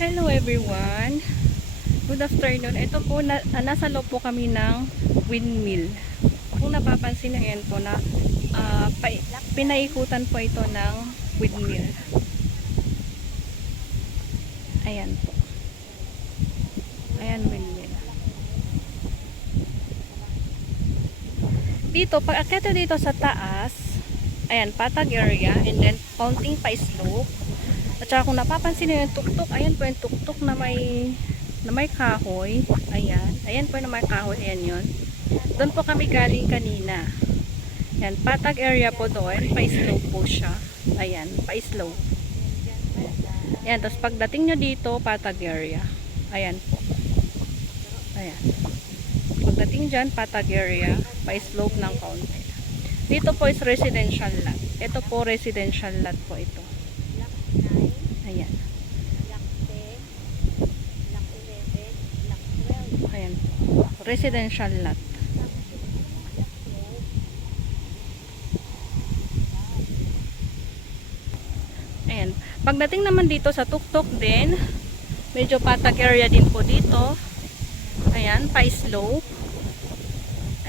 Hello everyone. Good afternoon. Ito po, nasa loob po kami ng windmill. Kung napapansin nyo, yan po na pinaikutan po ito ng windmill. Ayan po. Ayan, windmill. Dito, pag akyat dito sa taas, ayan, patag area, and then counting pa slope. At saka kung napapansin nyo yung tuktok, ayan po yung tuktok na may kahoy. Ayan. Ayan po na may kahoy. Ayan yun. Doon po kami galing kanina. Ayan. Patag area po doon. Pa-slope po siya. Ayan. Pa-slope. Ayan. Tapos pagdating nyo dito, patag area. Ayan po. Ayan. Pagdating dyan, patag area. Pa-slope ng kaunti. Dito po is residential lot. Ito po residential lot po ito. Ayan. Ayan. Residential lot. Ayan. Pagdating naman dito sa tuktok din, medyo patag area din po dito. Ayan, pa-slope.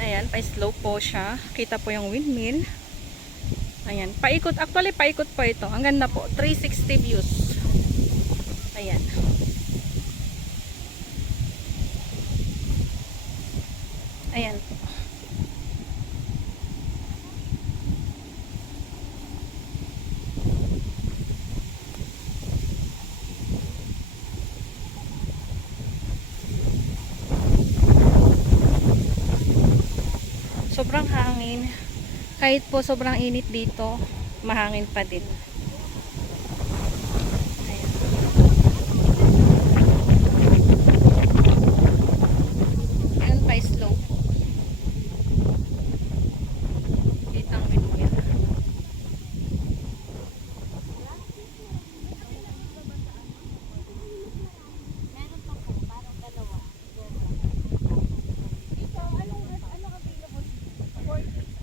Ayan, pa-slope po siya. Kita po yung windmill. Ayan, paikot. Actually, paikot po ito. Ang ganda po. 360 views. Ayan. Ayan po. Sobrang hangin. Kahit po sobrang init dito, mahangin pa din. Ayan pa slope. Dito ang windmill.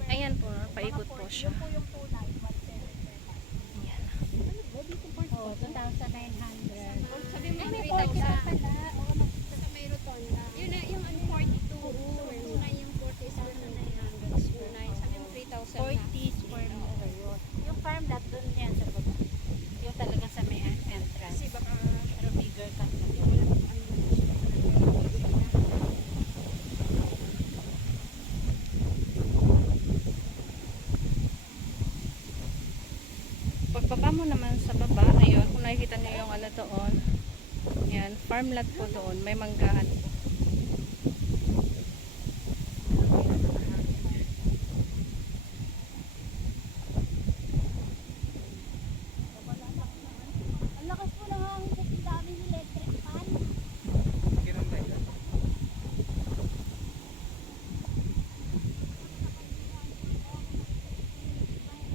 Ayan po, paikot po siya. Ayan. Oh, 2,900. Sabi mo 3,000. Sa may rotonda. Yun na yung 42. Tunay yung 40 is 900. Sabi mo 3,000 na. 40 square meter yun. Yung farm lot dun yan sa baba. Yung talaga sa may entrance. Kasi baka Pero bigger ka na. Pagbaba mo naman sa baba, ayun, kung nakikita niyo yung ano doon, yan, farm lot po doon, may manggahan po.